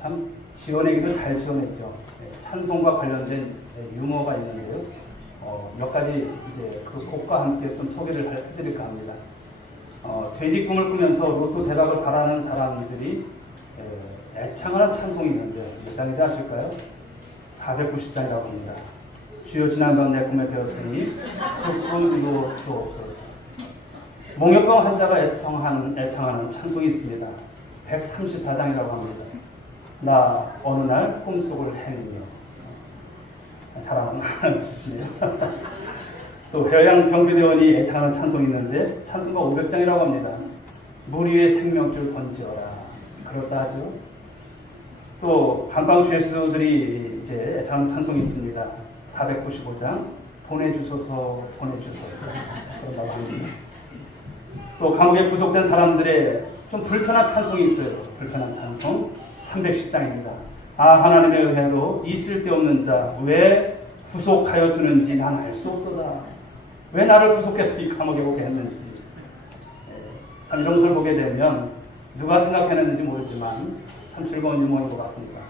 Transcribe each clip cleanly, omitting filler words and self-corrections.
참 지어내기도 잘 지어냈죠. 찬송과 관련된 유머가 있는데요. 몇 가지 이제 그 곡과 함께 좀 소개를 해드릴까 합니다. 돼지 꿈을 꾸면서 로또 대박을 바라는 사람들이 애창하는 찬송이 있는데 몇 장인지 아실까요? 490장이라고 합니다. 주여 지난밤 내 꿈에 배웠으니 그 꿈을 이루어 주옵소서. 몽역병 환자가 애창하는 찬송이 있습니다. 134장이라고 합니다. 나 어느 날 꿈속을 헤매며. 사랑은 하나도 주시네요. 또 해양 경비대원이 애창하는 찬송이 있는데 찬송가 500장이라고 합니다. 물 위에 생명줄 던지어라. 그럴싸하죠. 또 감방 죄수들이 이제 애창하는 찬송이 있습니다. 495장 보내주소서 보내주소서. 그런다고 합니다. 또 감옥에 구속된 사람들의 좀 불편한 찬송이 있어요. 불편한 찬송 310장입니다. 아 하나님의 은혜로 있을 데 없는 자 왜 구속하여 주는지 난 알 수 없도다. 왜 나를 구속해서 이 감옥에 오게 했는지. 참 이런 것을 보게 되면 누가 생각해냈는지 모르지만 참 즐거운 유머인 것 같습니다.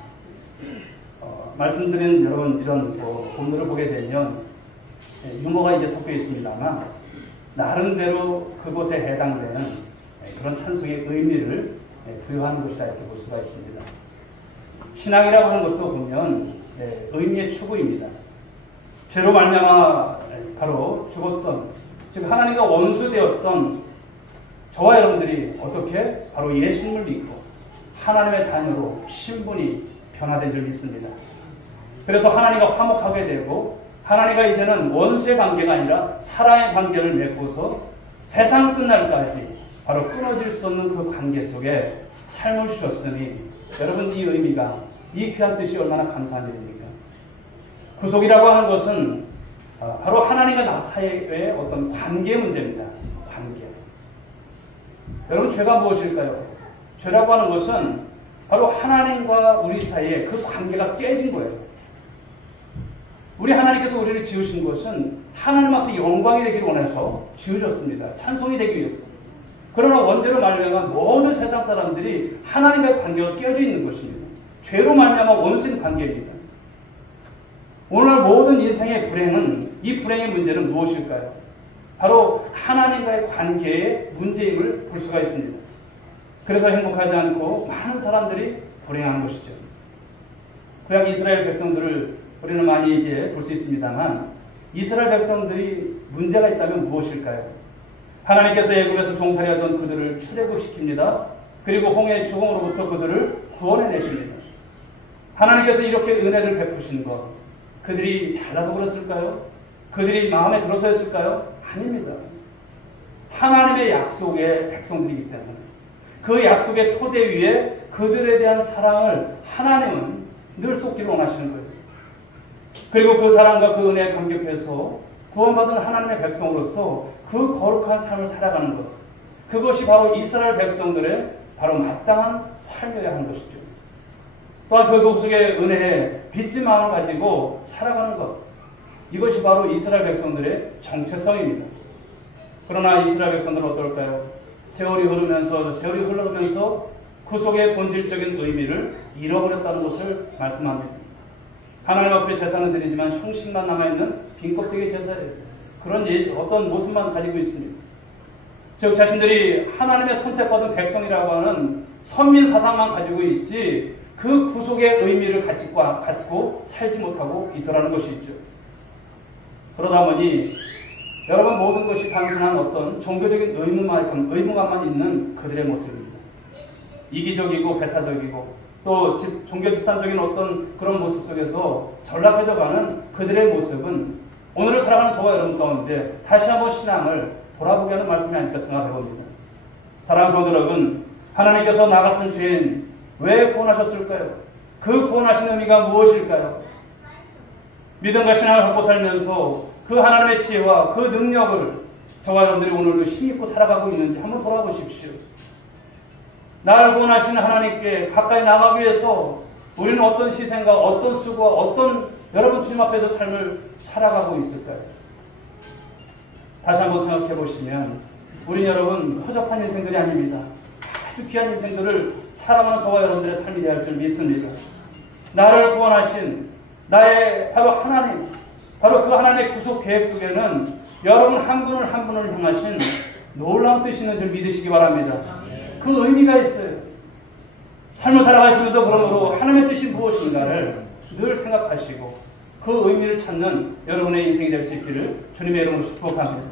말씀드린 여러분 이런 본문을 보게 되면 유머가 이제 섞여 있습니다만 나름대로 그곳에 해당되는 그런 찬송의 의미를 부여하는 것이다 이렇게 볼 수가 있습니다. 신앙이라고 하는 것도 보면 의미의 추구입니다. 죄로 말미암아 바로 죽었던, 즉 하나님과 원수되었던 저와 여러분들이 어떻게 바로 예수님을 믿고 하나님의 자녀로 신분이 변화된 줄 믿습니다. 그래서 하나님과 화목하게 되고 하나님과 이제는 원수의 관계가 아니라 사랑의 관계를 맺고서 세상 끝날까지 바로 끊어질 수 없는 그 관계 속에 삶을 주셨으니 여러분 이 의미가 이 귀한 뜻이 얼마나 감사한 일입니까? 구속이라고 하는 것은 바로 하나님과 나 사이의 어떤 관계의 문제입니다. 관계. 여러분 죄가 무엇일까요? 죄라고 하는 것은 바로 하나님과 우리 사이에 그 관계가 깨진 거예요. 우리 하나님께서 우리를 지으신 것은 하나님 앞에 영광이 되기를 원해서 지으셨습니다. 찬송이 되기 위해서. 그러나 원죄로 말미암아 모든 세상 사람들이 하나님의 관계가 깨어져 있는 것입니다. 죄로 말미암아 원수인 관계입니다. 오늘날 모든 인생의 불행은 이 불행의 문제는 무엇일까요? 바로 하나님과의 관계의 문제임을 볼 수가 있습니다. 그래서 행복하지 않고 많은 사람들이 불행한 것이죠. 구약 이스라엘 백성들을 우리는 많이 이제 볼 수 있습니다만 이스라엘 백성들이 문제가 있다면 무엇일까요? 하나님께서 애굽에서 종살이하던 그들을 출애굽시킵니다. 그리고 홍해의 죽음으로부터 그들을 구원해내십니다. 하나님께서 이렇게 은혜를 베푸신 것 그들이 잘나서 그랬을까요? 그들이 마음에 들어서였을까요? 아닙니다. 하나님의 약속의 백성들이기 때문에 그 약속의 토대 위에 그들에 대한 사랑을 하나님은 늘 쏟기를 원하시는 거예요. 그리고 그 사랑과 그 은혜에 감격해서 구원받은 하나님의 백성으로서 그 거룩한 삶을 살아가는 것, 그것이 바로 이스라엘 백성들의 바로 마땅한 삶이어야 하는 것이죠. 또한 그 속의 은혜에 빚진 마음을 가지고 살아가는 것, 이것이 바로 이스라엘 백성들의 정체성입니다. 그러나 이스라엘 백성들은 어떨까요? 세월이 흐르면서 그 속의 본질적인 의미를 잃어버렸다는 것을 말씀합니다. 하나님 앞에 제사는 드리지만 형식만 남아있는 빈 껍데기 제사예요. 그런 어떤 모습만 가지고 있습니다. 즉 자신들이 하나님의 선택받은 백성이라고 하는 선민 사상만 가지고 있지 그 구속의 의미를 갖고 살지 못하고 있더라는 것이 있죠. 그러다 보니 여러분 모든 것이 단순한 어떤 종교적인 의무감만 있는 그들의 모습입니다. 이기적이고 배타적이고 또 종교 집단적인 어떤 그런 모습 속에서 전락해져가는 그들의 모습은 오늘을 살아가는 저와 여러분 가운데 다시 한번 신앙을 돌아보게 하는 말씀이 아닐까 생각해 봅니다. 사랑하는 성도 여러분, 하나님께서 나 같은 죄인 왜 구원하셨을까요? 그 구원하신 의미가 무엇일까요? 믿음과 신앙을 갖고 살면서 그 하나님의 지혜와 그 능력을 저와 여러분들이 오늘도 힘입고 살아가고 있는지 한번 돌아보십시오. 나를 구원하시는 하나님께 가까이 나가기 위해서 우리는 어떤 희생과 어떤 수고와 어떤 여러분 주님 앞에서 삶을 살아가고 있을까요? 다시 한번 생각해 보시면 우리 여러분 허접한 인생들이 아닙니다. 아주 귀한 인생들을 살아가는 저와 여러분들의 삶이 되어야 할 줄 믿습니다. 나를 구원하신 나의 바로 하나님, 바로 그 하나님의 구속 계획 속에는 여러분 한 분을 한 분을 향하신 놀라운 뜻이 있는 줄 믿으시기 바랍니다. 그 의미가 있어요. 삶을 살아가시면서 그러므로 하나님의 뜻이 무엇인가를 늘 생각하시고 그 의미를 찾는 여러분의 인생이 될 수 있기를 주님의 이름으로 축복합니다.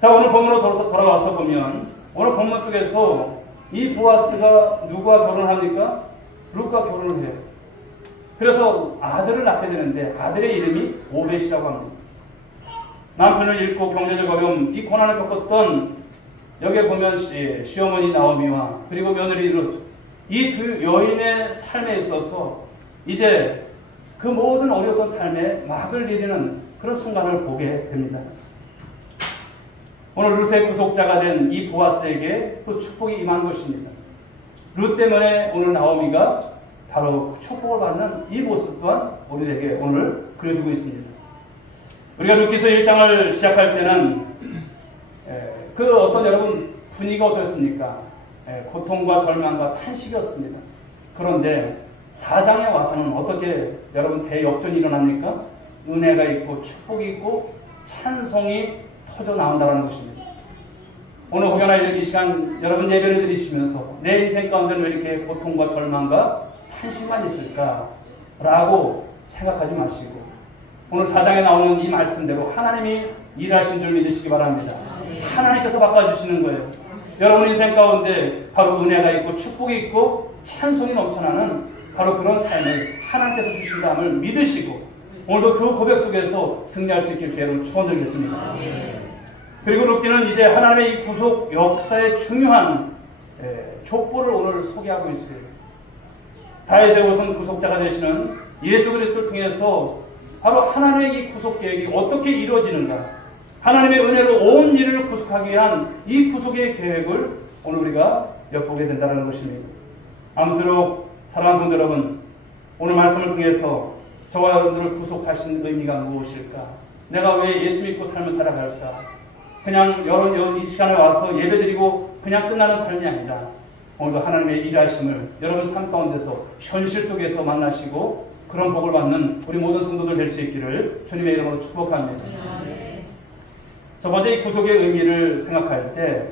자, 오늘 본문으로 돌아와서 보면 오늘 본문 속에서 이 보아스가 누구와 결혼합니까? 룻과 결혼을 해요. 그래서 아들을 낳게 되는데 아들의 이름이 오벳이라고 합니다. 남편을 잃고 경제적 어려움, 이 고난을 겪었던 여기에 보면 시어머니 나오미와 그리고 며느리 룻, 이 두 여인의 삶에 있어서 이제 그 모든 어려웠던 삶에 막을 내리는 그런 순간을 보게 됩니다. 오늘 룻의 구속자가 된 이 보아스에게 또 축복이 임한 것입니다. 룻 때문에 오늘 나오미가 바로 축복을 받는 이 모습 또한 우리에게 오늘 그려주고 있습니다. 우리가 룻기서 1장을 시작할 때는 그 어떤 여러분 분위기가 어떻습니까? 고통과 절망과 탄식이었습니다. 그런데 4장에 와서는 어떻게 여러분 대역전이 일어납니까? 은혜가 있고 축복이 있고 찬송이 터져 나온다는 것입니다. 오늘 혹여나 이 시간 여러분 예배를 드리시면서 내 인생 가운데는 왜 이렇게 고통과 절망과 탄식만 있을까? 라고 생각하지 마시고 오늘 4장에 나오는 이 말씀대로 하나님이 일하신 줄 믿으시기 바랍니다. 하나님께서 바꿔주시는 거예요. 여러분 인생 가운데 바로 은혜가 있고 축복이 있고 찬송이 넘쳐나는 바로 그런 삶을 하나님께서 주신다함을 믿으시고 오늘도 그 고백 속에서 승리할 수 있길 주의로 축원드리겠습니다. 그리고 룻기는 이제 하나님의 이 구속 역사의 중요한 족보를 오늘 소개하고 있어요. 다윗의 우선 구속자가 되시는 예수 그리스도를 통해서 바로 하나님의 이 구속 계획이 어떻게 이루어지는가, 하나님의 은혜로 온 일을 구속하기 위한 이 구속의 계획을 오늘 우리가 엿보게 된다는 것입니다. 아무쪼록 사랑하는 성도 여러분, 오늘 말씀을 통해서 저와 여러분들을 구속하신 의미가 무엇일까? 내가 왜 예수 믿고 삶을 살아갈까? 그냥 여러분 이 시간에 와서 예배드리고 그냥 끝나는 삶이 아니다. 오늘도 하나님의 일하심을 여러분 삶 가운데서 현실 속에서 만나시고 그런 복을 받는 우리 모든 성도들 될 수 있기를 주님의 이름으로 축복합니다. 첫 번째 이 구속의 의미를 생각할 때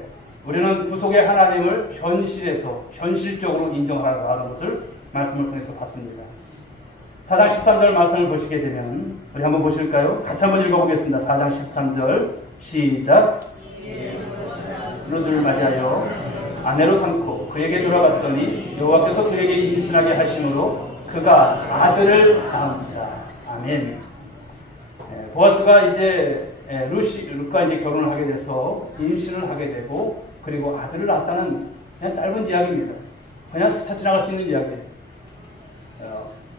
우리는 구속의 하나님을 현실에서 현실적으로 인정하라는 것을 말씀을 통해서 봤습니다. 4장 13절 말씀을 보시게 되면 우리 한번 보실까요? 같이 한번 읽어보겠습니다. 4장 13절 시작. 룻을 맞이하여 아내로 삼고 그에게 돌아갔더니 여호와께서 그에게 임신하게 하심으로 그가 아들을 낳은지라. 아멘. 보아스가 이제 룻과 이제 결혼을 하게 돼서 임신을 하게 되고 그리고 아들을 낳았다는 그냥 짧은 이야기입니다. 그냥 스쳐 지나갈 수 있는 이야기예요.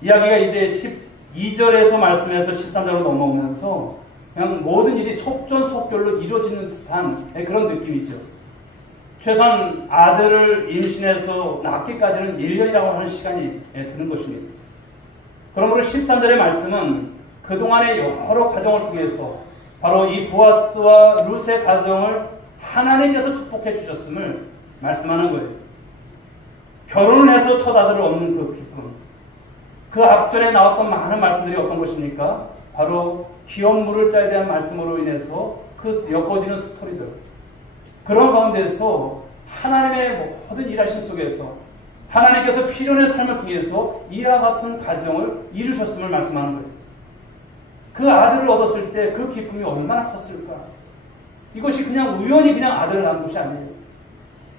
이야기가 이제 12절에서 말씀해서 13절로 넘어오면서 그냥 모든 일이 속전속결로 이루어지는 듯한 그런 느낌이죠. 최소한 아들을 임신해서 낳기까지는 1년이라고 하는 시간이 드는 것입니다. 그러므로 13절의 말씀은 그동안의 여러 과정을 통해서 바로 이 보아스와 룻의 가정을 하나님께서 축복해 주셨음을 말씀하는 거예요. 결혼을 해서 첫 아들을 얻는 그 기쁨. 그 앞전에 나왔던 많은 말씀들이 어떤 것입니까? 바로 기업 물을 자에 대한 말씀으로 인해서 그 엮어지는 스토리들. 그런 가운데서 하나님의 모든 일하심 속에서 하나님께서 필연의 삶을 통해서 이와 같은 가정을 이루셨음을 말씀하는 거예요. 그 아들을 얻었을 때 그 기쁨이 얼마나 컸을까? 이것이 그냥 우연히 그냥 아들을 낳은 것이 아니에요.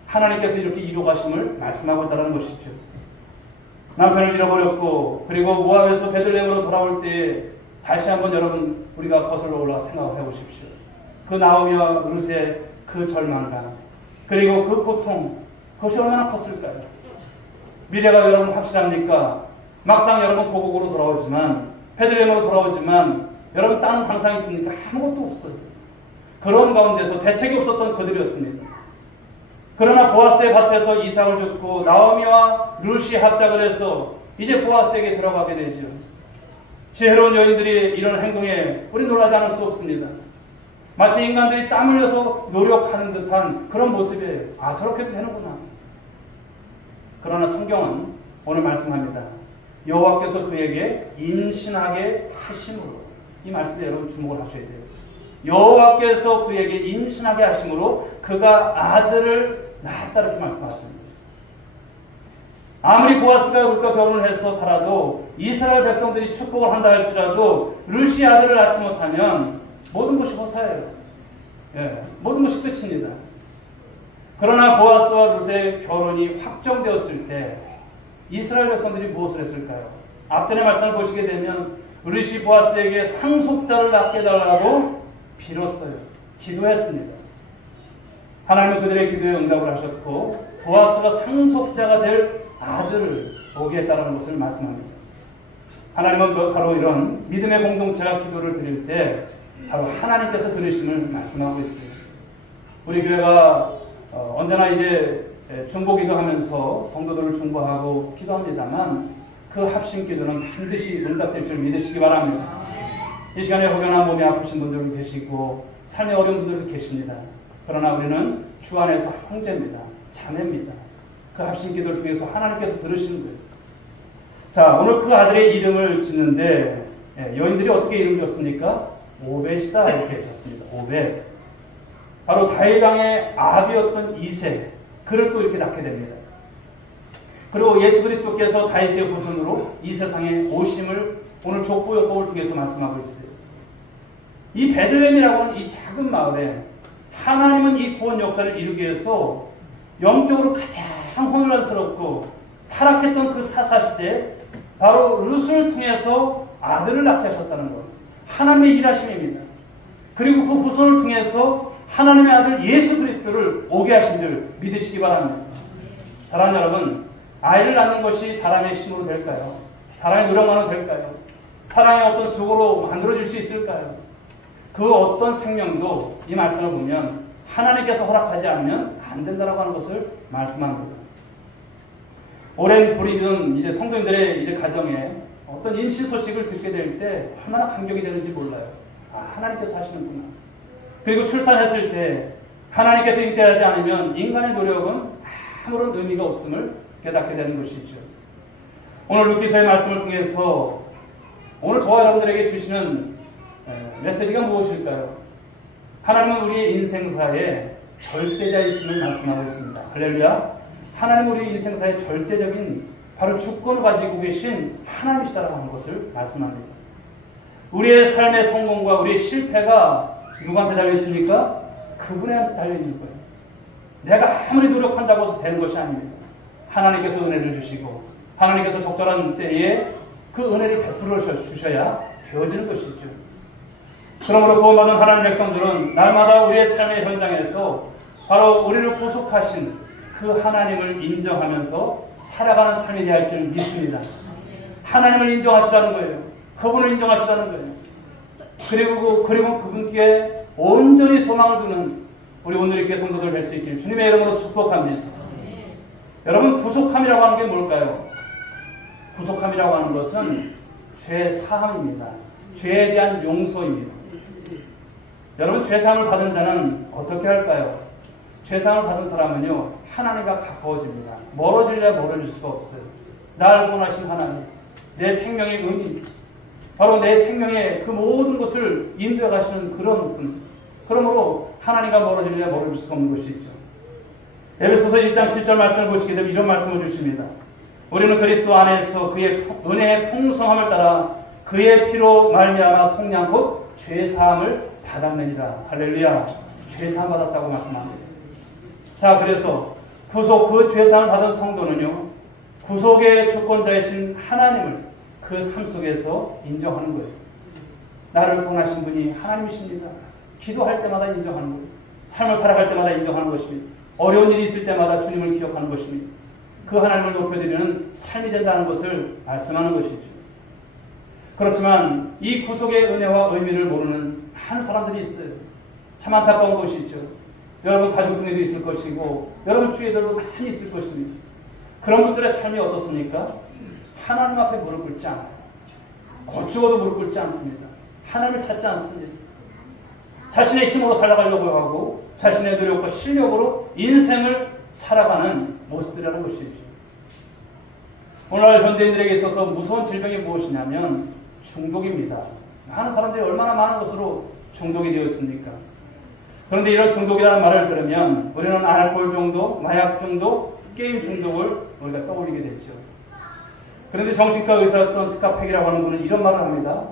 하나님께서 이렇게 이루가심을 말씀하고 있다는 것이죠. 남편을 잃어버렸고 그리고 모압에서 베들레헴으로 돌아올 때 다시 한번 여러분 우리가 거슬러 올라 생각을 해보십시오. 그 나오미와 룻의 그 절망감 그리고 그 고통 그것이 얼마나 컸을까요? 미래가 여러분 확실합니까? 막상 여러분 고국으로 돌아오지만 베들레헴으로 돌아오지만 여러분 땅 당상이 있으니까 아무것도 없어요. 그런 가운데서 대책이 없었던 그들이었습니다. 그러나 보아스의 밭에서 이삭을 줍고 나오미와 룻이 합작을 해서 이제 보아스에게 들어가게 되죠. 지혜로운 여인들이 이런 행동에 우리 놀라지 않을 수 없습니다. 마치 인간들이 땀 흘려서 노력하는 듯한 그런 모습에 저렇게도 되는구나. 그러나 성경은 오늘 말씀합니다. 여호와께서 그에게 임신하게 하심으로. 이 말씀에 여러분 주목을 하셔야 돼요. 여호와께서 그에게 임신하게 하심으로 그가 아들을 낳았다 이렇게 말씀하십니다. 아무리 보아스가 룻과 결혼을 해서 살아도 이스라엘 백성들이 축복을 한다 할지라도 룻이 아들을 낳지 못하면 모든 것이 허사예요. 모든 것이 끝입니다. 그러나 보아스와 룻의 결혼이 확정되었을 때 이스라엘 백성들이 무엇을 했을까요? 앞전의 말씀을 보시게 되면 룻이 보아스에게 상속자를 낳게 해달라고 빌었어요. 기도했습니다. 하나님은 그들의 기도에 응답을 하셨고 보아스가 상속자가 될 아들을 보게 했다는 것을 말씀합니다. 하나님은 바로 이런 믿음의 공동체가 기도를 드릴 때 바로 하나님께서 들으심을 말씀하고 있어요. 우리 교회가 언제나 이제 중보 기도하면서 성도들을 중보하고 기도합니다만 그 합심 기도는 반드시 응답될 줄 믿으시기 바랍니다. 이 시간에 혹여나 몸이 아프신 분들도 계시고 삶의 어려운 분들도 계십니다. 그러나 우리는 주 안에서 형제입니다. 자매입니다. 그 합심 기도를 통해서 하나님께서 들으시는 거예요. 자, 오늘 그 아들의 이름을 짓는데 여인들이 어떻게 이름 지었습니까? 오벳이다 이렇게 졌습니다. 오벳. 바로 다윗 왕의 아비였던 이세, 그를 또 이렇게 낳게 됩니다. 그리고 예수 그리스도께서 다윗의 후손으로 이 세상에 오심을 오늘 족보요법을 통해서 말씀하고 있어요. 이 베들레헴이라고 하는 이 작은 마을에 하나님은 이 구원 역사를 이루기 위해서 영적으로 가장 혼란스럽고 타락했던 그 사사시대에 바로 룻을 통해서 아들을 낳게 하셨다는 것. 하나님의 일하심입니다. 그리고 그 후손을 통해서 하나님의 아들 예수 그리스도를 오게 하신 줄 믿으시기 바랍니다. 사랑하는 여러분, 아이를 낳는 것이 사람의 힘으로 될까요? 사람의 노력만으로 될까요? 사랑의 어떤 수고로 만들어질 수 있을까요? 그 어떤 생명도 이 말씀을 보면 하나님께서 허락하지 않으면 안 된다라고 하는 것을 말씀합니다. 오랜 불이던 이제 성도님들의 이제 가정에 어떤 임신 소식을 듣게 될 때 얼마나 감격이 되는지 몰라요. 아, 하나님께서 하시는구나. 그리고 출산했을 때 하나님께서 인도하지 않으면 인간의 노력은 아무런 의미가 없음을 깨닫게 되는 것이죠. 오늘 룻기서의 말씀을 통해서 오늘 저와 여러분들에게 주시는 메시지가 무엇일까요? 하나님은 우리의 인생사에 절대자이심을 말씀하고 있습니다. 할렐루야. 하나님은 우리 인생사의 절대적인 바로 주권을 가지고 계신 하나님이시다라고 하는 것을 말씀합니다. 우리의 삶의 성공과 우리의 실패가 누구한테 달려있습니까? 그분한테 달려있는 거예요. 내가 아무리 노력한다고 해서 되는 것이 아닙니다. 하나님께서 은혜를 주시고 하나님께서 적절한 때에 그 은혜를 베풀어 주셔야 되어지는 것이죠. 그러므로 구원받은 하나님의 백성들은 날마다 우리의 삶의 현장에서 바로 우리를 구속하신 그 하나님을 인정하면서 살아가는 삶이 되어야 할 줄 믿습니다. 하나님을 인정하시라는 거예요. 그분을 인정하시라는 거예요. 그리고 그분께 온전히 소망을 두는 우리 오늘의 교회 성도들 될 수 있길 주님의 이름으로 축복합니다. 여러분, 구속함이라고 하는 게 뭘까요? 구속함이라고 하는 것은 죄 사함입니다. 죄에 대한 용서입니다. 여러분, 죄 사함을 받은 자는 어떻게 할까요? 죄 사함을 받은 사람은요, 하나님과 가까워집니다. 멀어질래 멀어질 수가 없어요. 나를 원하신 하나님, 내 생명의 의미, 바로 내 생명의 그 모든 것을 인도해 가시는 그런 분. 그러므로 하나님과 멀어질래 멀어질 수가 없는 것이죠. 에베소서 1장 7절 말씀을 보시게 되면 이런 말씀을 주십니다. 우리는 그리스도 안에서 그의 은혜의 풍성함을 따라 그의 피로 말미암아 속량 곧 죄사함을 받았느니라. 할렐루야. 죄사함 받았다고 말씀합니다. 자, 그래서 구속, 그 죄사함을 받은 성도는요, 구속의 주권자이신 하나님을 그 삶 속에서 인정하는 거예요. 나를 구원하신 분이 하나님이십니다. 기도할 때마다 인정하는 거예요. 삶을 살아갈 때마다 인정하는 것입니다. 어려운 일이 있을 때마다 주님을 기억하는 것입니다. 그 하나님을 높여드리는 삶이 된다는 것을 말씀하는 것이죠. 그렇지만 이 구속의 은혜와 의미를 모르는 한 사람들이 있어요. 참 안타까운 것이죠. 여러분 가족 중에도 있을 것이고 여러분 주위에도 많이 있을 것입니다. 그런 분들의 삶이 어떻습니까? 하나님 앞에 무릎 꿇지 않아요. 곧 죽어도 무릎 꿇지 않습니다. 하나님을 찾지 않습니다. 자신의 힘으로 살아가려고 하고 자신의 노력과 실력으로 인생을 살아가는 모습들이라는 것이죠. 오늘날 현대인들에게 있어서 무서운 질병이 무엇이냐면 중독입니다. 많은 사람들이 얼마나 많은 것으로 중독이 되었습니까? 그런데 이런 중독이라는 말을 들으면 우리는 알코올 중독, 마약 중독, 게임 중독을 우리가 떠올리게 됐죠. 그런데 정신과 의사였던 스카팩이라고 하는 분은 이런 말을 합니다.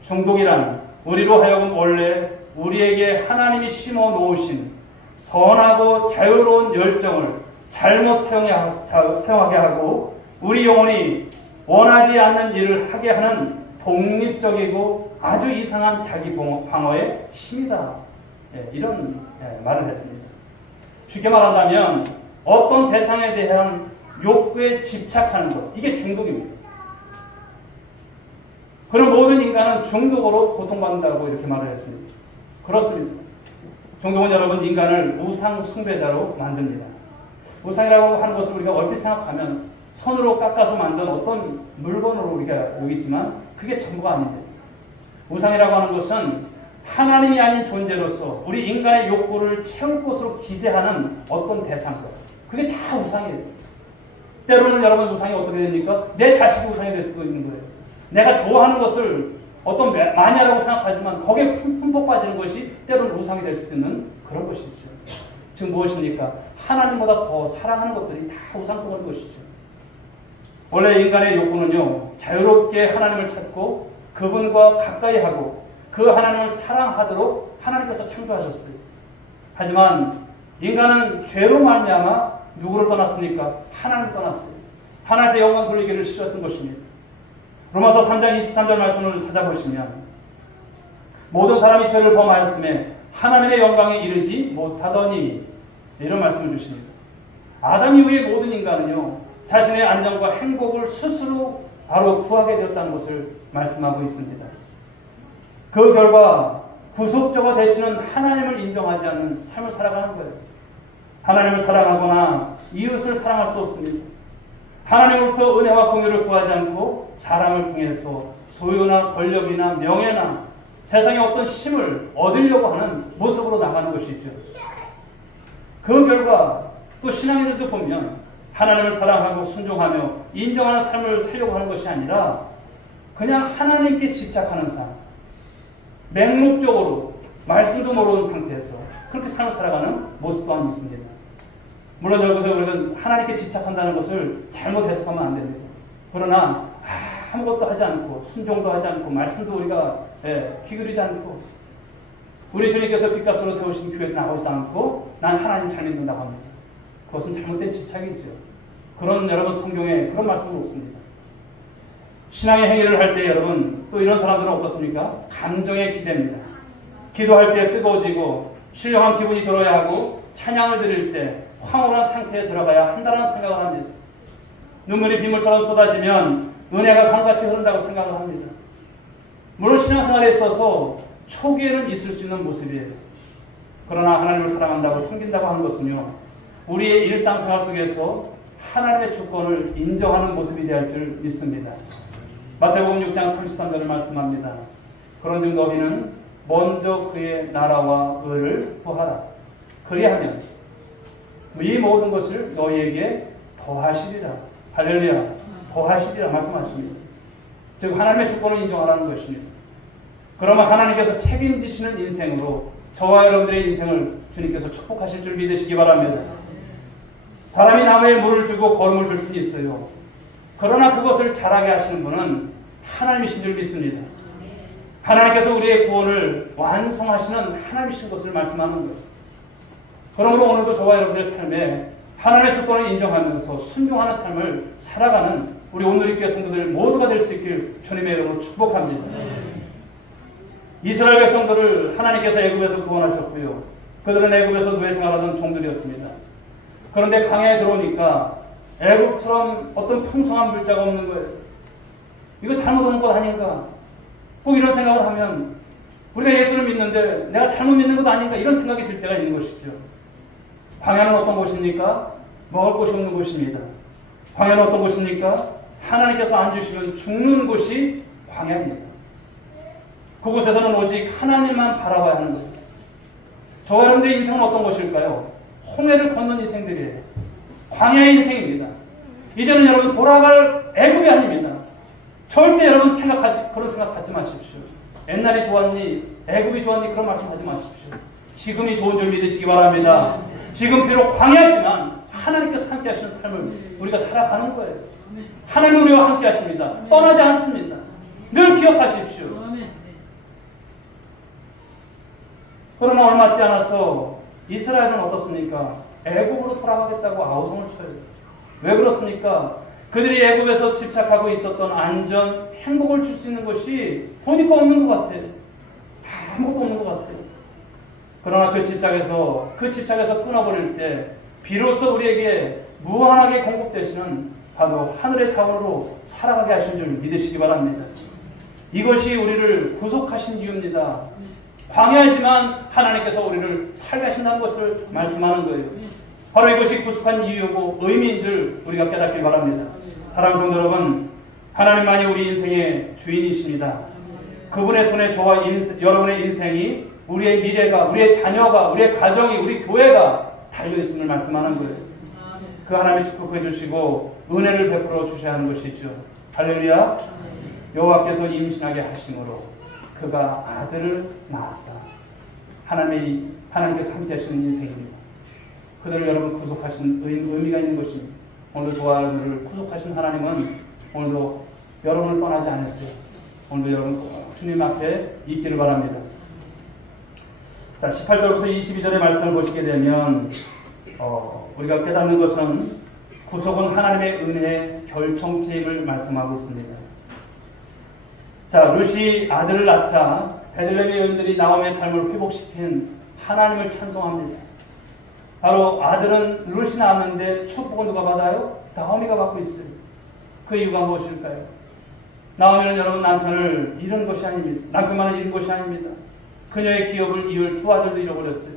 중독이란 우리로 하여금 원래 우리에게 하나님이 심어 놓으신 선하고 자유로운 열정을 잘못 사용하게 하고 우리 영혼이 원하지 않는 일을 하게 하는 독립적이고 아주 이상한 자기 방어의 힘이다. 이런 말을 했습니다. 쉽게 말한다면 어떤 대상에 대한 욕구에 집착하는 것, 이게 중독입니다. 그런 모든 인간은 중독으로 고통받는다고 이렇게 말을 했습니다. 그렇습니다. 중독은 여러분 인간을 우상 숭배자로 만듭니다. 우상이라고 하는 것을 우리가 얼핏 생각하면 손으로 깎아서 만든 어떤 물건으로 우리가 여기지만 그게 전부가 아닙니다. 우상이라고 하는 것은 하나님이 아닌 존재로서 우리 인간의 욕구를 채울 것으로 기대하는 어떤 대상들, 그게 다 우상이에요. 때로는 여러분 우상이 어떻게 됩니까? 내 자식이 우상이 될 수도 있는 거예요. 내가 좋아하는 것을 어떤 마니아라고 생각하지만 거기에 흠뻑 빠지는 것이 때로는 우상이 될 수도 있는 그런 것이죠. 지금 무엇입니까? 하나님보다 더 사랑하는 것들이 다 우상통하는 것이죠. 원래 인간의 욕구는요, 자유롭게 하나님을 찾고 그분과 가까이 하고 그 하나님을 사랑하도록 하나님께서 창조하셨어요. 하지만 인간은 죄로 말미암아 누구를 떠났습니까? 하나님을 떠났어요. 하나님의 영광 돌리기를 싫었던 것입니다. 로마서 3장 23절 말씀을 찾아보시면 모든 사람이 죄를 범하였음에 하나님의 영광에 이르지 못하더니 이런 말씀을 주십니다. 아담 이후의 모든 인간은요, 자신의 안정과 행복을 스스로 바로 구하게 되었다는 것을 말씀하고 있습니다. 그 결과 구속자가 되시는 하나님을 인정하지 않는 삶을 살아가는 거예요. 하나님을 사랑하거나 이웃을 사랑할 수 없습니다. 하나님으로부터 은혜와 공유를 구하지 않고 사람을 통해서 소유나 권력이나 명예나 세상의 어떤 힘을 얻으려고 하는 모습으로 나가는 것이죠. 그 결과 또 신앙인들도 보면 하나님을 사랑하고 순종하며 인정하는 삶을 살려고 하는 것이 아니라 그냥 하나님께 집착하는 삶, 맹목적으로 말씀도 모르는 상태에서 그렇게 삶을 살아가는 모습 또한 있습니다. 물론 여기서 우리는 하나님께 집착한다는 것을 잘못 해석하면 안 됩니다. 그러나 아무것도 하지 않고 순종도 하지 않고 말씀도 우리가 귀 기울이지 않고 우리 주님께서 빚값으로 세우신 교회에 나오지도 않고 난 하나님 잘 믿는다고 합니다. 그것은 잘못된 집착이죠. 그런 여러분 성경에 그런 말씀은 없습니다. 신앙의 행위를 할 때 여러분 또 이런 사람들은 어떻습니까? 감정에 기댑니다. 기도할 때 뜨거워지고 신령한 기분이 들어야 하고 찬양을 드릴 때 황홀한 상태에 들어가야 한다는 생각을 합니다. 눈물이 빗물처럼 쏟아지면 은혜가 강같이 흐른다고 생각을 합니다. 물론 신앙생활에 있어서 초기에는 있을 수 있는 모습이에요. 그러나 하나님을 사랑한다고 섬긴다고 하는 것은요, 우리의 일상생활 속에서 하나님의 주권을 인정하는 모습이 되어야 할 줄 믿습니다. 마태복음 6장 33절을 말씀합니다. 그런즉 너희는 먼저 그의 나라와 의를 구하라. 그리하면 이 모든 것을 너희에게 더하시리라. 할렐루야. 더하시리라 말씀하십니다. 즉 하나님의 주권을 인정하라는 것입니다. 그러면 하나님께서 책임지시는 인생으로 저와 여러분들의 인생을 주님께서 축복하실 줄 믿으시기 바랍니다. 사람이 나무에 물을 주고 거름을 줄 수는 있어요. 그러나 그것을 잘하게 하시는 분은 하나님이신 줄 믿습니다. 하나님께서 우리의 구원을 완성하시는 하나님이신 것을 말씀하는 거예요. 그러므로 오늘도 저와 여러분의 삶에 하나님의 주권을 인정하면서 순종하는 삶을 살아가는 우리 오늘의 성도들 모두가 될 수 있길 주님의 이름으로 축복합니다. 이스라엘 백성들을 하나님께서 애굽에서 구원하셨고요. 그들은 애굽에서 노예 생활하던 종들이었습니다. 그런데 광야에 들어오니까 애굽처럼 어떤 풍성한 물자가 없는 거예요. 이거 잘못하는 것 아닌가? 꼭 이런 생각을 하면 우리가 예수를 믿는데 내가 잘못 믿는 것 아닌가? 이런 생각이 들 때가 있는 것이죠. 광야는 어떤 곳입니까? 먹을 곳이 없는 곳입니다. 광야는 어떤 곳입니까? 하나님께서 안 주시면 죽는 곳이 광야입니다. 그곳에서는 오직 하나님만 바라봐야 하는 거예요. 저와 여러분들의 인생은 어떤 것일까요? 홍해를 건넌 인생들이에요. 광야의 인생입니다. 이제는 여러분 돌아갈 애굽이 아닙니다. 절대 여러분 그런 생각 갖지 마십시오. 옛날이 좋았니? 애굽이 좋았니? 그런 말씀 하지 마십시오. 지금이 좋은 줄 믿으시기 바랍니다. 지금 비록 광야지만 하나님께서 함께 하시는 삶을 우리가 살아가는 거예요. 하나님 우리와 함께 하십니다. 떠나지 않습니다. 늘 기억하십시오. 그러나 얼마 있지 않아서 이스라엘은 어떻습니까? 애굽으로 돌아가겠다고 아우성을 쳐요. 왜 그렇습니까? 그들이 애굽에서 집착하고 있었던 안전, 행복을 줄 수 있는 것이 보니까 없는 것 같아요. 아무것도 없는 것 같아요. 그러나 그 집착에서 끊어버릴 때 비로소 우리에게 무한하게 공급되시는 바로 하늘의 자원으로 살아가게 하신 줄 믿으시기 바랍니다. 이것이 우리를 구속하신 이유입니다. 광야이지만 하나님께서 우리를 살게 하신다는 것을 말씀하는 거예요. 바로 이것이 구속한 이유고 의미인 줄 우리가 깨닫길 바랍니다. 사랑하는 성도 여러분, 하나님만이 우리 인생의 주인이십니다. 그분의 손에 저와 여러분의 인생이, 우리의 미래가, 우리의 자녀가, 우리의 가정이, 우리 교회가 달려있음을 말씀하는 거예요. 그 하나님이 축복해 주시고 은혜를 베풀어 주셔야 하는 것이죠. 할렐루야. 여호와께서 임신하게 하심으로 그가 아들을 낳았다. 하나님께서 함께 하시는 인생입니다. 그들을 여러분 구속하신 의미가 있는 것입니다. 오늘도 저와 여러분을 구속하신 하나님은 오늘도 여러분을 떠나지 않았어요. 오늘도 여러분 주님 앞에 있기를 바랍니다. 자, 18절부터 22절의 말씀을 보시게 되면 우리가 깨닫는 것은 구속은 하나님의 은혜의 결정체임을 말씀하고 있습니다. 자, 룻이 아들을 낳자 베들레헴의 여인들이 나오미의 삶을 회복시킨 하나님을 찬송합니다. 바로 아들은 룻이 낳았는데 축복은 누가 받아요? 나오미가 받고 있어요. 그 이유가 무엇일까요? 나오미는 여러분 남편을 잃은 것이 아닙니다. 남편만을 잃은 것이 아닙니다. 그녀의 기업을 이을 두 아들도 잃어버렸어요.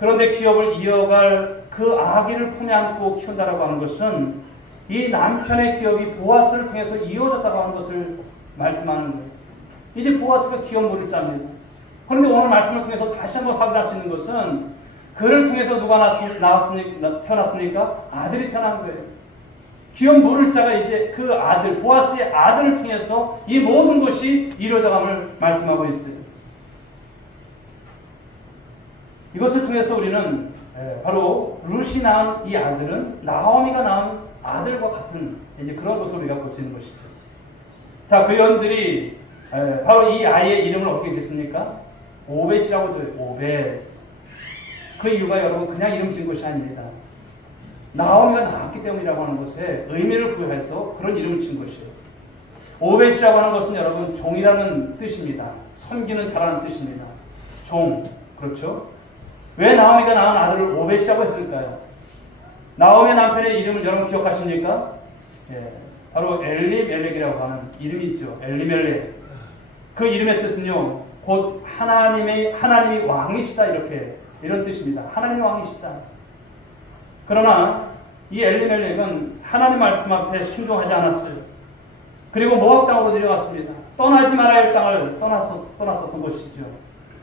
그런데 기업을 이어갈 그 아기를 품에 안고 키운다라고 하는 것은 이 남편의 기업이 보아스를 통해서 이어졌다고 하는 것을 말씀하는 거예요. 이제 보아스가 기업 물을 짭니다. 그런데 오늘 말씀을 통해서 다시 한번 확인할 수 있는 것은 그를 통해서 누가 태어났습니까? 아들이 태어난 거예요. 기업 물을 자가 이제 그 아들, 보아스의 아들을 통해서 이 모든 것이 이루어져감을 말씀하고 있어요. 이것을 통해서 우리는 바로 룻이 낳은 이 아들은 나오미가 낳은 아들과 같은 이제 그런 것을 우리가 볼 수 있는 것이죠. 자, 그 여인들이 바로 이 아이의 이름을 어떻게 짓습니까? 오벳이라고 줘요. 오벳. 그 이유가 여러분 그냥 이름 지은 것이 아닙니다. 나오미가 낳았기 때문이라고 하는 것에 의미를 부여해서 그런 이름을 지은 것이에요. 오벳이라고 하는 것은 여러분 종이라는 뜻입니다. 섬기는 자라는 뜻입니다. 종. 그렇죠? 왜 나오미가 낳은 아들을 오벳이라고 했을까요? 나오미 남편의 이름을 여러분 기억하십니까? 바로 엘리멜렉이라고 하는 이름이 있죠. 엘리멜렉. 그 이름의 뜻은요, 곧 하나님이 왕이시다 이런 뜻입니다. 하나님이 왕이시다. 그러나 이 엘리멜렉은 하나님 말씀 앞에 순종하지 않았어요. 그리고 모압 땅으로 내려갔습니다. 떠나지 말아야 할 땅을 떠났었던 것이죠.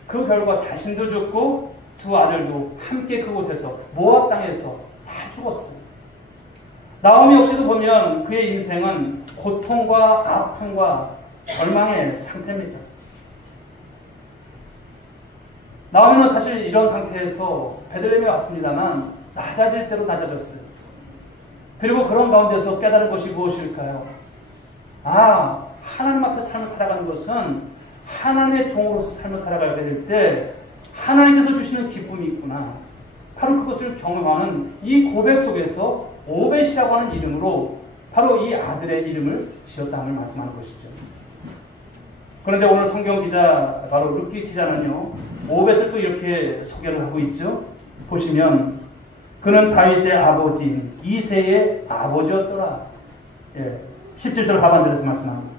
그 결과 자신도 죽고 두 아들도 함께 그곳에서 모압 땅에서 다 죽었어요. 나오미 역시도 보면 그의 인생은 고통과 아픔과 절망의 상태입니다. 나오미는 사실 이런 상태에서 베들레헴에 왔습니다만 낮아질 대로 낮아졌어요. 그리고 그런 가운데서 깨달은 것이 무엇일까요? 하나님 앞에 삶을 살아가는 것은 하나님의 종으로서 삶을 살아가게 될 때 하나님께서 주시는 기쁨이 있구나. 바로 그것을 경험하는 이 고백 속에서 오벳이라고 하는 이름으로 바로 이 아들의 이름을 지었다는 말씀하는 것이죠. 그런데 오늘 성경 기자, 바로 룻기 기자는요, 오벳을 또 이렇게 소개를 하고 있죠. 보시면 그는 다윗의 아버지인 이새의 아버지였더라. 17절 하반절에서 말씀합니다.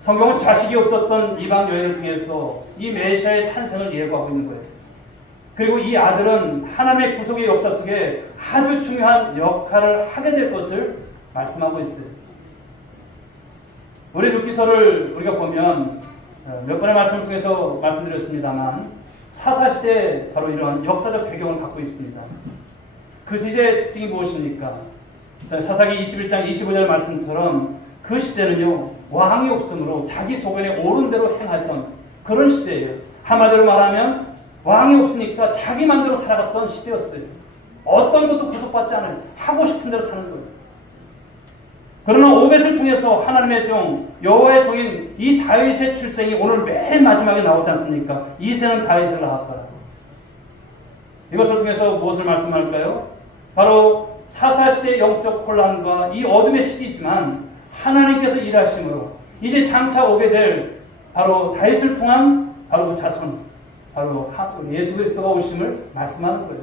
성경은 자식이 없었던 이방 여인을 통해서 이 메시아의 탄생을 예고하고 있는 거예요. 그리고 이 아들은 하나님의 구속의 역사 속에 아주 중요한 역할을 하게 될 것을 말씀하고 있어요. 우리 룻기서를 우리가 보면 몇 번의 말씀을 통해서 말씀드렸습니다만 사사시대에 바로 이러한 역사적 배경을 갖고 있습니다. 그 시대의 특징이 무엇입니까? 사사기 21장 25절 말씀처럼 그 시대는요, 왕이 없으므로 자기 소견에 옳은 대로 행했던 그런 시대예요. 한마디로 말하면 왕이 없으니까 자기 맘대로 살아갔던 시대였어요. 어떤 것도 구속받지 않아요. 하고 싶은 대로 사는 거예요. 그러나 오벳을 통해서 하나님의 종, 여호와의 종인 이 다윗의 출생이 오늘 맨 마지막에 나오지 않습니까? 이새는 다윗을 낳았다. 이것을 통해서 무엇을 말씀할까요? 바로 사사시대의 영적 혼란과 이 어둠의 시기지만 하나님께서 일하심으로 이제 장차 오게 될 바로 다윗을 통한 바로 그 자손, 바로 예수 그리스도가 오심을 말씀하는 거예요.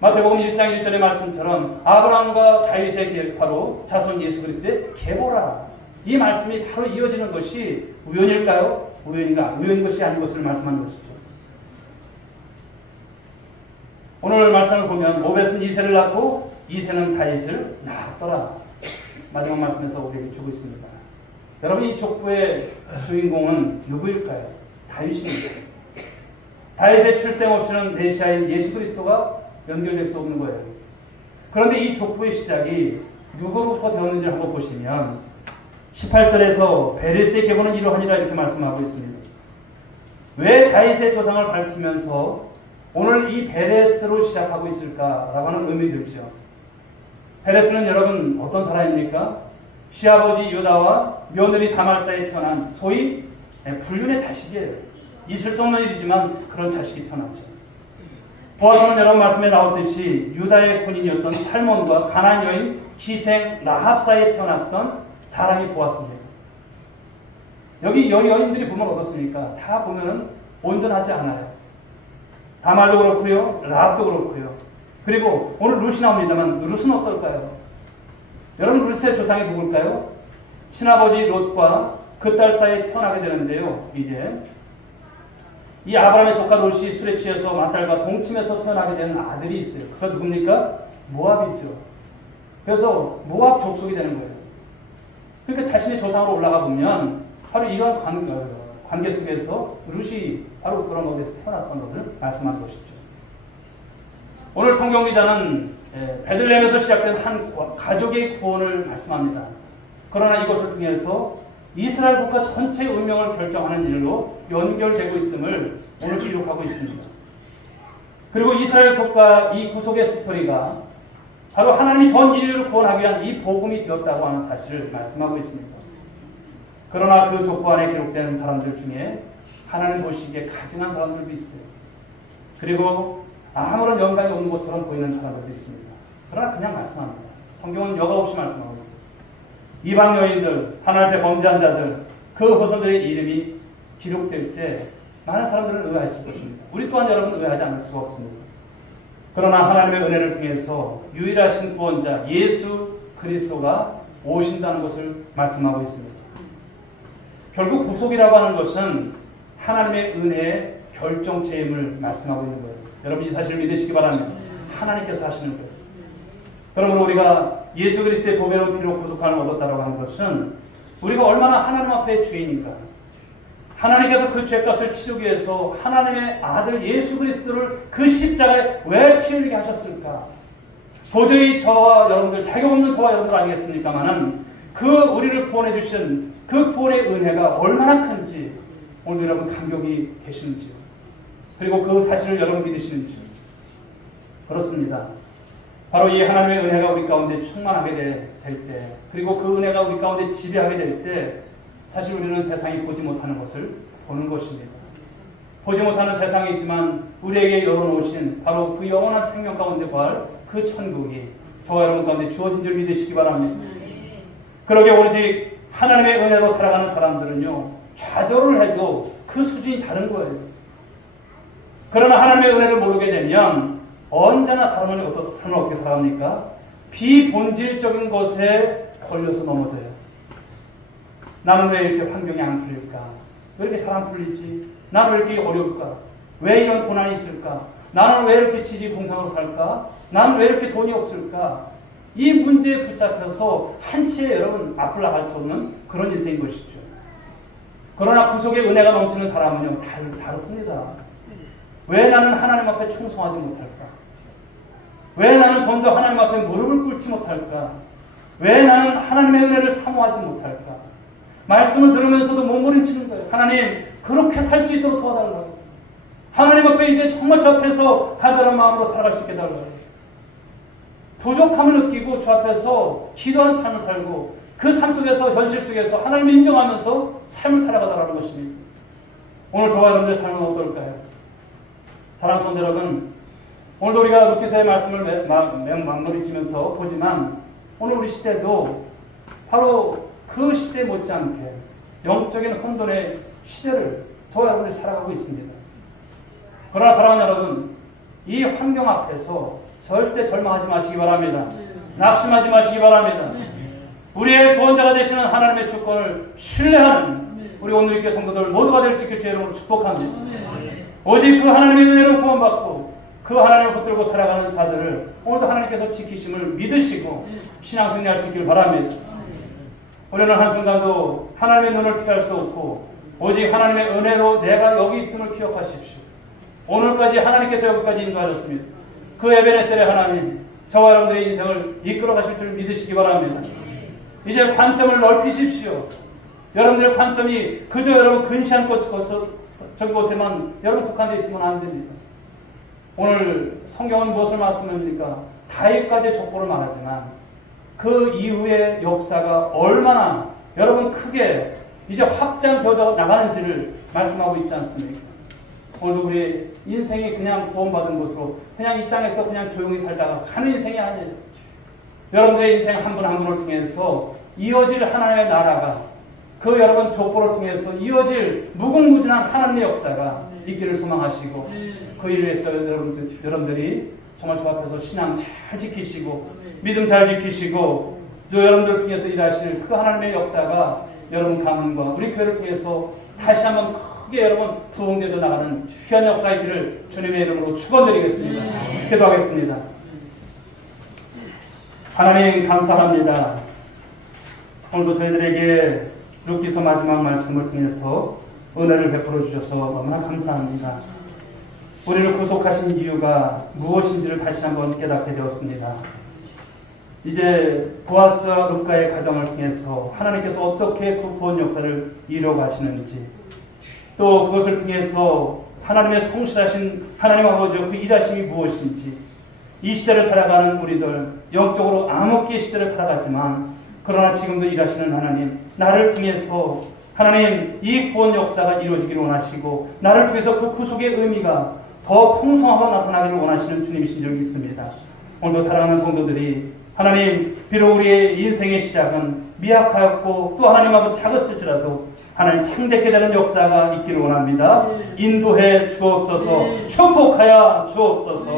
마태복음 1장 1절의 말씀처럼 아브라함과 다윗의 바로 자손 예수 그리스도의 계보라. 이 말씀이 바로 이어지는 것이 우연일까요? 우연인 것이 아닌 것을 말씀하는 것이죠. 오늘 말씀을 보면 오벳은 이새를 낳고 이새는 다윗을 낳았더라. 마지막 말씀에서 우리에게 주고 있습니다. 여러분, 이 족보의 주인공은 누구일까요? 다윗입니다. 다윗의 출생 없이는 메시아인 예수 그리스도가 연결될 수 없는 거예요. 그런데 이 족보의 시작이 누구로부터 되었는지 한번 보시면 18절에서 베레스의 계보는 이러하니라 이렇게 말씀하고 있습니다. 왜 다윗의 조상을 밝히면서 오늘 이 베레스로 시작하고 있을까라고 하는 의미 들죠. 베레스는 여러분 어떤 사람입니까? 시아버지 유다와 며느리 다말 사이에 태어난 소위 불륜의 자식이에요. 있을 수 없는 일이지만 그런 자식이 태어났죠. 보아서는 여러분 말씀에 나왔듯이 유다의 군인이었던 살몬과 가나안 여인 기생 라합 사이에 태어났던 사람이 보았습니다. 여기 여인들이 보면 어떻습니까? 다 보면은 온전하지 않아요. 다말도 그렇고요, 라합도 그렇고요. 그리고 오늘 룻이 나옵니다만 룻은 어떨까요? 여러분 룻의 조상이 누굴까요? 친아버지 롯과 그 딸 사이에 태어나게 되는데요. 이제 이 아브라함의 조카 롯이 술에 취해서 마딸과 동침해서 태어나게 되는 아들이 있어요. 그가 누굽니까? 모압이죠. 그래서 모압 족속이 되는 거예요. 그러니까 자신의 조상으로 올라가 보면 바로 이러한 관계 속에서 룻이 바로 그런 것에서 태어났던 것을 말씀한 것이죠. 오늘 성경 기자는 베들레헴에서 시작된 한 가족의 구원을 말씀합니다. 그러나 이것을 통해서 이스라엘 국가 전체의 운명을 결정하는 일로 연결되고 있음을 오늘 기록하고 있습니다. 그리고 이스라엘 국가 이 구속의 스토리가 바로 하나님이 전 인류를 구원하기 위한 이 복음이 되었다고 하는 사실을 말씀하고 있습니다. 그러나 그 족보 안에 기록된 사람들 중에 하나님 보시기에 가증한 사람들도 있어요. 그리고 아무런 연관이 없는 것처럼 보이는 사람들도 있습니다. 그러나 그냥 말씀합니다. 성경은 여과 없이 말씀하고 있어요. 이방 여인들, 하나님 앞에 범죄한 자들, 그 후손들의 이름이 기록될 때 많은 사람들은 의아했을 것입니다. 우리 또한 여러분 의아하지 않을 수가 없습니다. 그러나 하나님의 은혜를 통해서 유일하신 구원자 예수 그리스도가 오신다는 것을 말씀하고 있습니다. 결국 구속이라고 하는 것은 하나님의 은혜의 결정체임을 말씀하고 있는 거예요. 여러분 이 사실을 믿으시기 바랍니다. 하나님께서 하시는 거예요. 그러므로 우리가 예수 그리스도의 보배로운 피로 구속함을 얻었다고 하는 것은 우리가 얼마나 하나님 앞에 죄인인가. 하나님께서 그 죄값을 치르기 위해서 하나님의 아들 예수 그리스도를 그 십자가에 왜 피 흘리게 하셨을까? 도저히 저와 여러분들, 자격 없는 저와 여러분들 아니겠습니까마는 그 우리를 구원해 주신 그 구원의 은혜가 얼마나 큰지 오늘 여러분 감격이 되시는지요. 그리고 그 사실을 여러분 믿으시는지요. 그렇습니다. 바로 이 하나님의 은혜가 우리 가운데 충만하게 될 때, 그리고 그 은혜가 우리 가운데 지배하게 될 때 사실 우리는 세상이 보지 못하는 것을 보는 것입니다. 보지 못하는 세상이 있지만 우리에게 열어놓으신 바로 그 영원한 생명 가운데 거할 그 천국이 저와 여러분 가운데 주어진 줄 믿으시기 바랍니다. 그러게 오직 하나님의 은혜로 살아가는 사람들은요, 좌절을 해도 그 수준이 다른 거예요. 그러나 하나님의 은혜를 모르게 되면 언제나 삶을 어떻게 살아갑니까? 비본질적인 것에 걸려서 넘어져요. 나는 왜 이렇게 환경이 안 풀릴까? 왜 이렇게 잘 안 풀리지? 나는 왜 이렇게 어려울까? 왜 이런 고난이 있을까? 나는 왜 이렇게 지지공상으로 살까? 나는 왜 이렇게 돈이 없을까? 이 문제에 붙잡혀서 한치의 여러분 앞을 나갈 수 없는 그런 인생인 것이죠. 그러나 구속의 은혜가 넘치는 사람은요 다릅니다. 왜 나는 하나님 앞에 충성하지 못할까? 왜 나는 좀 더 하나님 앞에 무릎을 꿇지 못할까? 왜 나는 하나님의 은혜를 사모하지 못할까? 말씀을 들으면서도 몸부림치는 거예요. 하나님, 그렇게 살 수 있도록 도와달라고. 하나님 앞에 이제 정말 주 앞에서 간절한 마음으로 살아갈 수 있게 해달라고. 부족함을 느끼고 주 앞에서 기도하는 삶을 살고 그 삶 속에서, 현실 속에서 하나님을 인정하면서 삶을 살아가달라는 것입니다. 오늘 저와 여러분들의 삶은 어떨까요? 사랑하는 성도 여러분, 오늘도 우리가 루키서의 말씀을 마무리 지면서 보지만 오늘 우리 시대도 바로 그 시대 못지않게 영적인 혼돈의 시대를 저와 여러분이 살아가고 있습니다. 그러나 사랑하는 여러분, 이 환경 앞에서 절대 절망하지 마시기 바랍니다. 낙심하지 마시기 바랍니다. 우리의 구원자가 되시는 하나님의 주권을 신뢰하는 우리 오늘의 성도들 모두가 될 수 있게 주의 이름으로 축복합니다. 오직 그 하나님의 은혜로 구원받고 그 하나님을 붙들고 살아가는 자들을 오늘도 하나님께서 지키심을 믿으시고 신앙 승리할 수 있기를 바랍니다. 우리는 한순간도 하나님의 눈을 피할 수 없고 오직 하나님의 은혜로 내가 여기 있음을 기억하십시오. 오늘까지 하나님께서 여기까지 인도하셨습니다. 그 에베네셀의 하나님, 저와 여러분들의 인생을 이끌어 가실 줄 믿으시기 바랍니다. 이제 관점을 넓히십시오. 여러분들의 관점이 그저 여러분 근시한 곳에만 여러분 국한되어 있으면 안 됩니다. 오늘 성경은 무엇을 말씀합니까? 다윗까지 족보를 말하지만 그 이후의 역사가 얼마나 여러분 크게 이제 확장되어 나가는지를 말씀하고 있지 않습니까? 오늘도 우리 인생이 그냥 구원받은 것으로 그냥 이 땅에서 그냥 조용히 살다가 가는 인생이 아니에요. 여러분들의 인생 한 분 한 분을 통해서 이어질 하나님의 나라가 그 여러분 족보를 통해서 이어질 무궁무진한 하나님의 역사가 있기를 소망하시고 그 일을 위해서 여러분들이 정말 주 앞에서 신앙 잘 지키시고 믿음 잘 지키시고 또 여러분들을 통해서 일하실 그 하나님의 역사가 여러분 가문과 우리 교회를 통해서 다시 한번 크게 여러분 부흥되어 나가는 귀한 역사 있기를 주님의 이름으로 축원드리겠습니다. 기도하겠습니다. 하나님 감사합니다. 오늘도 저희들에게 루키서 마지막 말씀을 통해서 은혜를 베풀어 주셔서 너무나 감사합니다. 우리를 구속하신 이유가 무엇인지를 다시 한번 깨닫게 되었습니다. 이제 보아스와 룻가의 가정을 통해서 하나님께서 어떻게 그 구원 역사를 이뤄가시는지 또 그것을 통해서 하나님의 성실하신 하나님 아버지의 그 일하심이 무엇인지 이 시대를 살아가는 우리들 영적으로 암흑기의 시대를 살아가지만 그러나 지금도 일하시는 하나님 나를 통해서 하나님 이 구원 역사가 이루어지기를 원하시고 나를 통해서 그 구속의 의미가 더 풍성하고 나타나기를 원하시는 주님이신 적이 있습니다. 오늘도 사랑하는 성도들이 하나님 비록 우리의 인생의 시작은 미약하였고 또 하나님 앞에 작았을지라도 하나님 참되게 되는 역사가 있기를 원합니다. 인도해 주옵소서, 축복하여 주옵소서,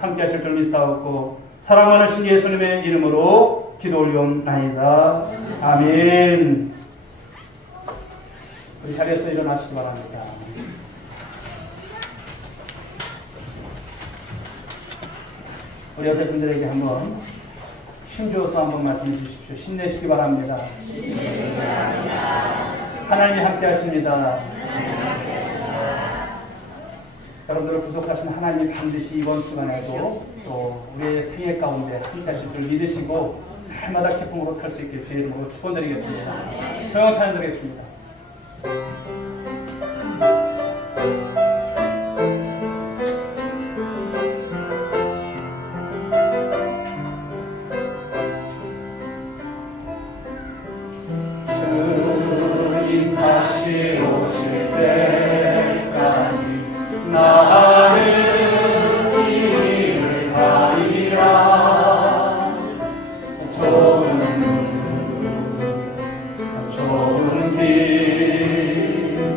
함께 하실 줄 믿사옵고 사랑하는 신 예수님의 이름으로 기도 올리옵나이다. 아멘. 우리 자리에서 일어나시기 바랍니다. 우리 옆에 분들에게 한번 힘주어서 한번 말씀해 주십시오. 힘내시기 바랍니다. 하나님이 함께 하십니다. 여러분들을 구속하신 하나님이 반드시 이번 시간에도 또 우리의 생애 가운데 함께 하실 줄 믿으시고 날마다 기쁨으로 살 수 있게 주의 이름으로 축원드리겠습니다. 소영 찬양 드리겠습니다. 주님 다시 오실 때까지 나는 길을 가리라. 좁은 길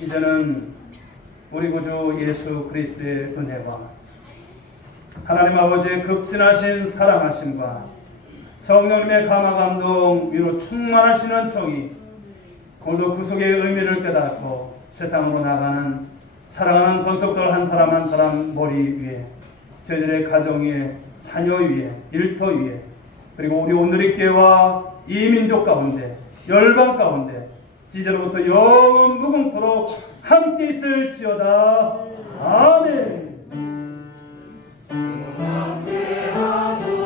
이제는 우리 구주 예수 그리스도의 은혜와 하나님 아버지의 극진하신 사랑하심과 성령님의 감화 감동 위로 충만하시는 종이 고도 구속의 의미를 깨닫고 세상으로 나가는 사랑하는 권속들 한 사람 한 사람 머리 위에, 저희들의 가정 위에, 자녀 위에, 일터 위에, 그리고 우리 오늘의 교회와 이 민족 가운데, 열방 가운데 이제로부터 영원 무궁토록 함께 있을지어다. 아멘. 함께 하소서.